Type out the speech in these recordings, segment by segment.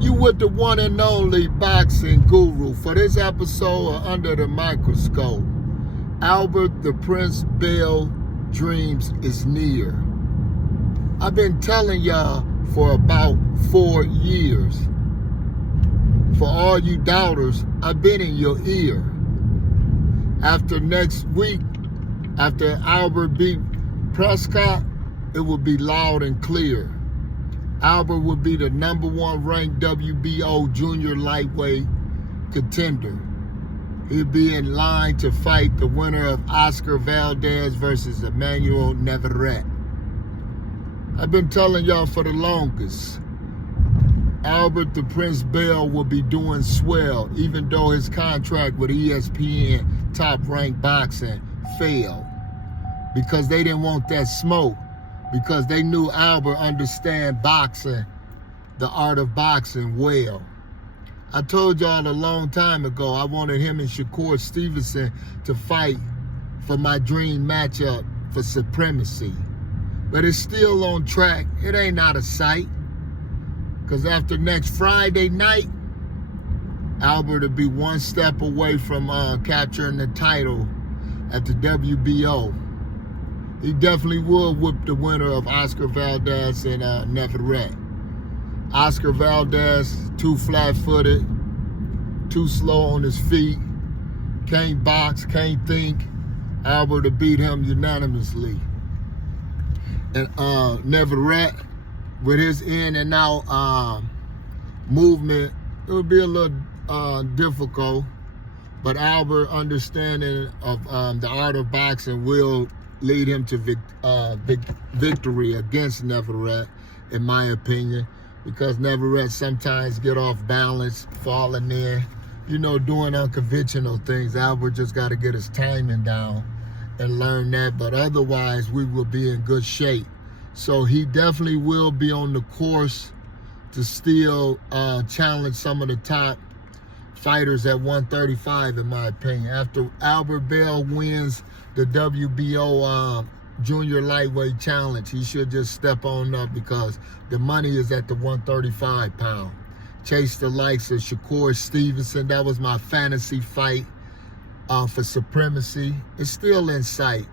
You with the one and only boxing guru. For this episode of Under the Microscope, Albert the Prince Bell dreams is near. I've been telling y'all for about 4 years. For all you doubters, I've been in your ear. After next week, after Albert beat Presco, it will be loud and clear. Albert will be the #1 ranked WBO junior lightweight contender. He'll be in line to fight the winner of Oscar Valdez versus Emmanuel Navarrete. I've been telling y'all for the longest, Albert the Prince Bell will be doing swell, even though his contract with ESPN Top Ranked Boxing failed, because they didn't want that smoke, because they knew Albert understand boxing, the art of boxing, well. I told y'all a long time ago I wanted him and Shakur Stevenson to fight for my dream matchup for supremacy. But it's still on track. It ain't out of sight. Because after next Friday night, Albert will be one step away from capturing the title at the WBO. He definitely will whip the winner of Oscar Valdez and Navarrete. Oscar Valdez, too flat-footed, too slow on his feet, can't box, can't think. Albert to beat him unanimously. And Navarrete, with his in and out movement, it would be a little difficult. But Albert, understanding of the art of boxing, will lead him to victory against Navarrete, in my opinion, because Navarrete sometimes get off balance, falling in, doing unconventional things. Albert just got to get his timing down and learn that, but otherwise we will be in good shape. So he definitely will be on the course to still challenge some of the top fighters at 135, in my opinion. After Albert Bell wins the WBO junior lightweight challenge, he should just step on up, because the money is at the 135 pound. Chase the likes of Shakur Stevenson. That was my fantasy fight for supremacy. It's still in sight,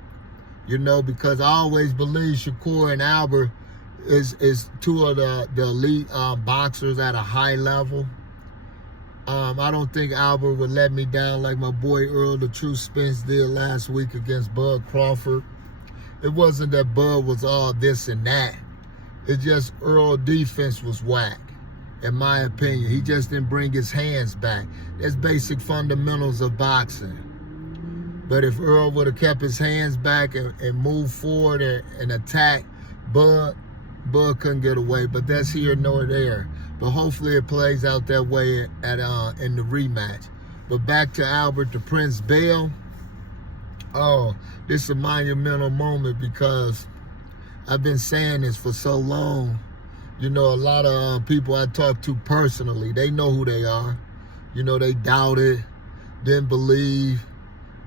because I always believe Shakur and Albert is two of the elite boxers at a high level. I don't think Albert would let me down like my boy Earl the True Spence did last week against Bud Crawford. It wasn't that Bud was all this and that. It's just Earl's defense was whack, in my opinion. He just didn't bring his hands back. That's basic fundamentals of boxing. But if Earl would have kept his hands back and moved forward and attacked Bud couldn't get away. But that's here nor there. But hopefully it plays out that way in the rematch. But back to Albert the Prince Bell. Oh, this is a monumental moment, because I've been saying this for so long. A lot of people I talk to personally, they know who they are. They doubted, didn't believe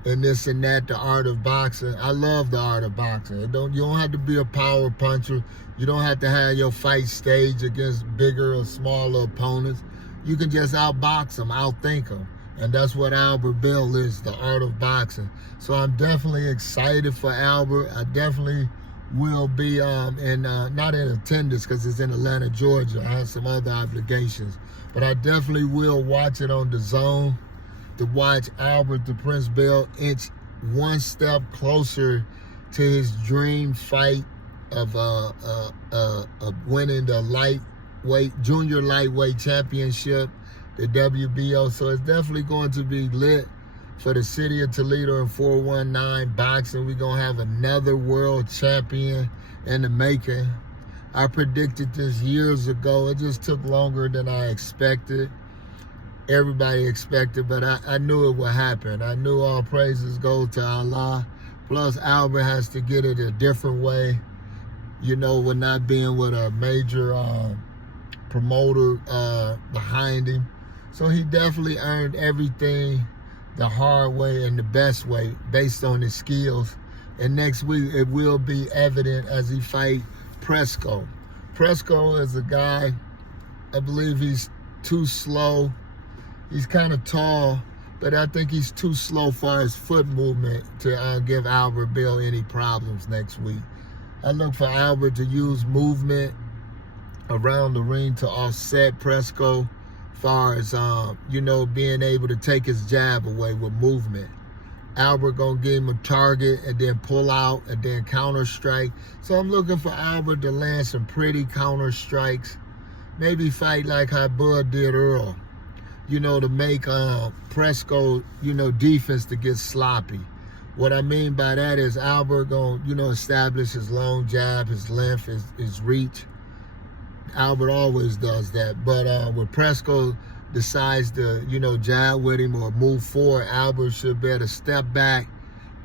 in this and that, the art of boxing. I love the art of boxing. You don't have to be a power puncher. You don't have to have your fight staged against bigger or smaller opponents. You can just outbox them, outthink them. And that's what Albert Bell is, the art of boxing. So I'm definitely excited for Albert. I definitely will be not in attendance, because it's in Atlanta, Georgia. I have some other obligations. But I definitely will watch it on the Zone, to watch Albert the Prince Bell inch one step closer to his dream fight of winning the junior lightweight championship, the WBO. So it's definitely going to be lit for the city of Toledo and 419 boxing. We're going to have another world champion in the making. I predicted this years ago. It just took longer than I expected. Everybody expected, but I knew it would happen. I knew all praises go to Allah. Plus, Albert has to get it a different way, with not being with a major promoter behind him. So he definitely earned everything the hard way and the best way, based on his skills. And next week, it will be evident as he fight Presco. Presco is a guy, I believe he's too slow. He's kind of tall, but I think he's too slow for his foot movement to give Albert Bill any problems next week. I look for Albert to use movement around the ring to offset Presco, far as being able to take his jab away with movement. Albert gonna give him a target and then pull out and then counter strike. So I'm looking for Albert to land some pretty counter strikes. Maybe fight like how Bud did Earl, to make Presco, defense to get sloppy. What I mean by that is Albert gonna, establish his long jab, his length, his reach. Albert always does that. But when Presco decides to, jab with him or move forward, Albert should be able to step back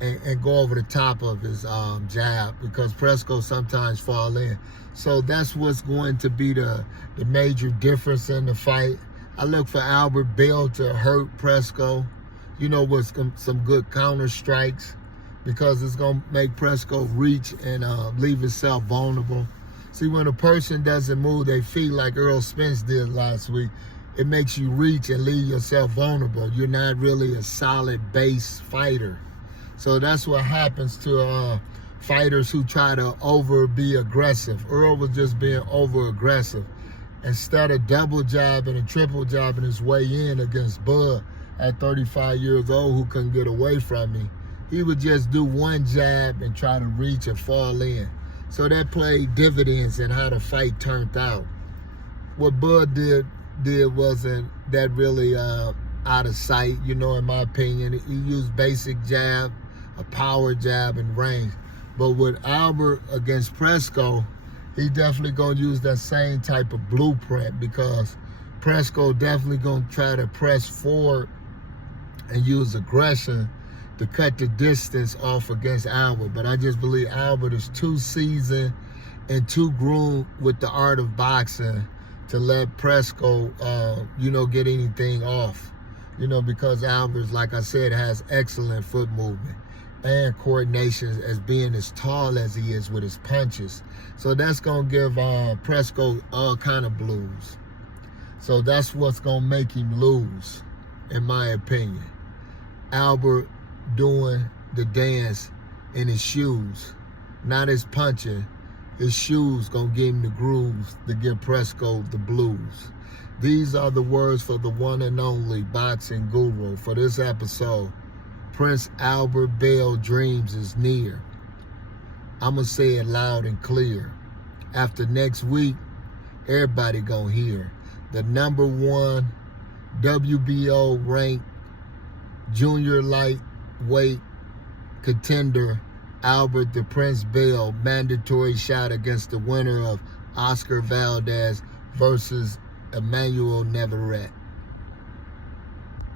and go over the top of his jab, because Presco sometimes fall in. So that's what's going to be the major difference in the fight. I look for Albert Bill to hurt Presco, with some good counter strikes, because it's going to make Presco reach and leave himself vulnerable. See, when a person doesn't move their feet like Earl Spence did last week, it makes you reach and leave yourself vulnerable. You're not really a solid base fighter. So that's what happens to fighters who try to be aggressive. Earl was just being over aggressive. Instead of double jabbing and triple jabbing his way in against Bud at 35 years old, who couldn't get away from me, he would just do one jab and try to reach and fall in. So that played dividends in how the fight turned out. What Bud did wasn't that really out of sight, in my opinion. He used basic jab, a power jab, and range. But with Albert against Presco, he definitely gonna use that same type of blueprint, because Presco definitely gonna try to press forward and use aggression to cut the distance off against Albert. But I just believe Albert is too seasoned and too groomed with the art of boxing to let Presco, get anything off. Because Albert, like I said, has excellent foot movement and coordination, as being as tall as he is with his punches. So that's going to give Presco all kind of blues. So that's what's going to make him lose, in my opinion. Albert doing the dance in his shoes, not his punching. His shoes gonna give him the grooves to give Presco the blues. These are the words for the one and only boxing guru for this episode. Prince Albert Bell dreams is near. I'm gonna say it loud and clear. After next week, everybody gonna hear the #1 WBO ranked junior lightweight contender Albert the Prince Bell mandatory shot against the winner of Oscar Valdez versus Emmanuel Navarrete.